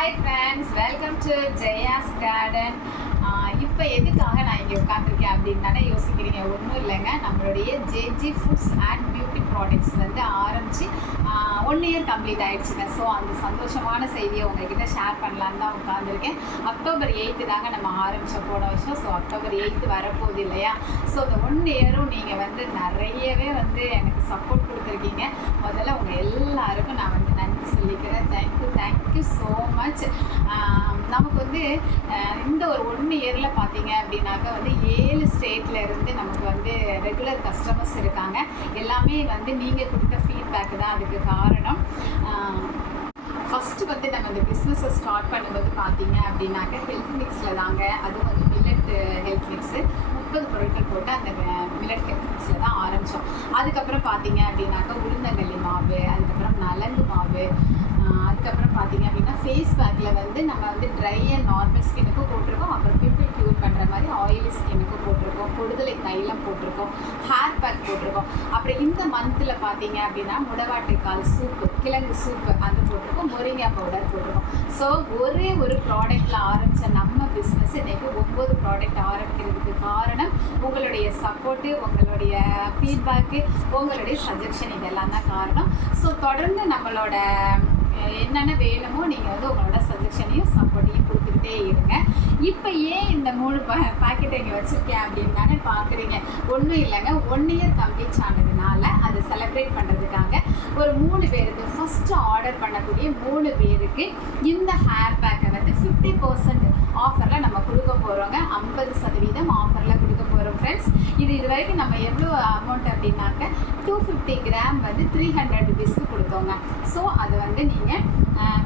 Hi friends, welcome to Jaya's garden. இப்போ எதுக்காக நான் இங்கே உட்காந்துருக்கேன் அப்படின்னு தானே யோசிக்கிறீங்க. ஒன்றும் இல்லைங்க, நம்மளுடைய JG foods and beauty products வந்து ஆரம்பித்து 1 இயர் கம்ப்ளீட் ஆகிடுச்சுங்க. ஸோ அந்த சந்தோஷமான செய்தியை உங்ககிட்ட ஷேர் பண்ணலான்னு தான் உட்காந்துருக்கேன். அக்டோபர் 8 தாங்க நம்ம ஆரம்பித்த போன வருஷம். ஸோ அக்டோபர் 8 வரப்போகுது இல்லையா. ஸோ இந்த 1 இயரும் நீங்கள் வந்து நிறையவே வந்து எனக்கு சப்போர்ட் கொடுத்துருக்கீங்க. முதல்ல உங்கள் எல்லாருக்கும் நான் வந்து நன்றி சொல்லிக்கிறேன். Thank you so much. நமக்கு வந்து இந்த ஒரு 1 இயரில் பார்த்தீங்க அப்படின்னாக்கா வந்து 7 ஸ்டேட்டில் இருந்து நமக்கு வந்து ரெகுலர் கஸ்டமர்ஸ் இருக்காங்க. எல்லாமே வந்து நீங்கள் கொடுத்த ஃபீட்பேக்கு தான் அதுக்கு காரணம். ஃபஸ்ட்டு வந்து நம்ம இந்த பிஸ்னஸை ஸ்டார்ட் பண்ணும்போது பார்த்தீங்க அப்படின்னாக்கா ஹெல்த் மிக்ஸில் தாங்க. அதுவும் வந்து மில்லட் ஹெல்த் மிக்ஸு 30 பொருட்கள் போட்டு அந்த மில்லட் ஹெல்த் மிக்ஸில் தான் ஆரம்பித்தோம். அதுக்கப்புறம் பார்த்தீங்க அப்படின்னாக்கா உளுந்தங்களி மாவு, அதுக்கப்புறம் நலங்கு மாவு, அதுக்கப்புறம் பார்த்தீங்க அப்படின்னா ஃபேஸ் பேக்கில் வந்து நம்ம வந்து ட்ரை அண்ட் நார்மல் ஸ்கின்னுக்கும் போட்டிருக்கோம். அப்புறம் பிம்பிள் க்யூர் பண்ணுற மாதிரி ஆயிலி ஸ்கின்னுக்கும் போட்டிருக்கோம். கொடுதலை தைலம் போட்டிருக்கோம். ஹேர் பேக் போட்டிருக்கோம். அப்புறம் இந்த மந்தில் பார்த்தீங்க அப்படின்னா முடவாட்டுக்கால் சூப்பு, கிழங்கு சூப்பு அது போட்டிருக்கோம். மொரிங்கா பவுடர் போட்டிருக்கோம். ஸோ ஒரே ஒரு ப்ராடக்டில் ஆரம்பித்த நம்ம பிஸ்னஸ் இன்றைக்கி 9 ப்ராடக்ட் ஆரம்பிக்கிறதுக்கு காரணம் உங்களுடைய சப்போர்ட்டு, உங்களுடைய ஃபீட்பேக்கு, உங்களுடைய சஜஷன், இதெல்லாம் தான் காரணம். ஸோ தொடர்ந்து நம்மளோட என்னென்ன வேணுமோ நீங்கள் வந்து உங்களோட சஜஷனையும் சப்போர்ட்டையும் கொடுத்துக்கிட்டே இருங்க. இப்போ ஏன் இந்த 3 பாக்கெட்டை இங்கே வச்சுருக்கேன் அப்படின்னு தானே பார்க்குறீங்க. ஒன்றும் இல்லைங்க, 1 இயர் கம்ப்ளீட் ஆனதுனால அதை செலிப்ரேட் பண்ணுறதுக்காக ஒரு 3 பேருக்கு ஃபஸ்ட்டு ஆர்டர் பண்ணக்கூடிய 3 பேருக்கு இந்த ஹேர் பேக்கை வந்து 50% ஆஃபரில் நம்ம கொடுக்க போகிறோங்க. 50% ஆஃபரில் கொடுக்க போகிறோம் ஃப்ரெண்ட்ஸ். இது வரைக்கும் நம்ம எவ்வளோ அமௌண்ட் அப்படின்னாக்க 250 கிராம் வந்து 300 ருபீஸ்க்கு கொடுத்தோங்க. ஸோ அது வந்து நீங்கள்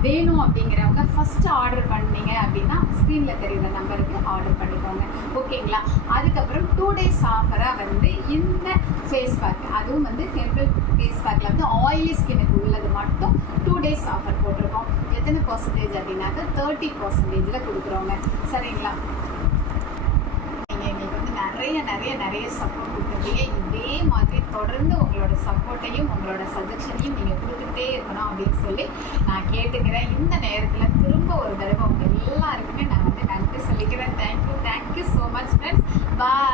வேணும் அப்படிங்கிறவங்க ஃபஸ்ட்டு ஆர்டர் பண்ணீங்க அப்படின்னா ஸ்க்ரீனில் தெரிகிற நம்பருக்கு ஆர்டர் பண்ணிக்கோங்க, ஓகேங்களா. அதுக்கப்புறம் 2 டேஸ் ஆஃபராக வந்து இந்த ஃபேஸ் பேக், அதுவும் வந்து ஹெர்பல் ஃபேஸ் பேக்கில் வந்து ஆயிலி ஸ்கின்னுக்கு உள்ளது மட்டும் 2 டேஸ் ஆஃபர் போட்டிருக்கோம். எத்தனை பர்சன்டேஜ் அப்படின்னாக்க 30% கொடுக்குறோங்க, சரிங்களா. நீங்கள் எங்களுக்கு வந்து நிறைய சப்போர்ட் கொடுத்துருக்கீங்க. இதே மாதிரி தொடர்ந்து உங்களோட சப்போர்ட்டையும் உங்களோட சஜஷனையும் நீங்கள் கொடுத்துக்கிட்டே இருக்கணும் அப்படின்னு சொல்லி நான் கேட்டுக்கிறேன். இந்த நேரத்தில் திரும்ப ஒரு தடவை உங்கள் எல்லாருக்குமே நான் வந்து நன்றி சொல்லிக்கிறேன். Thank you so much friends. பாய்.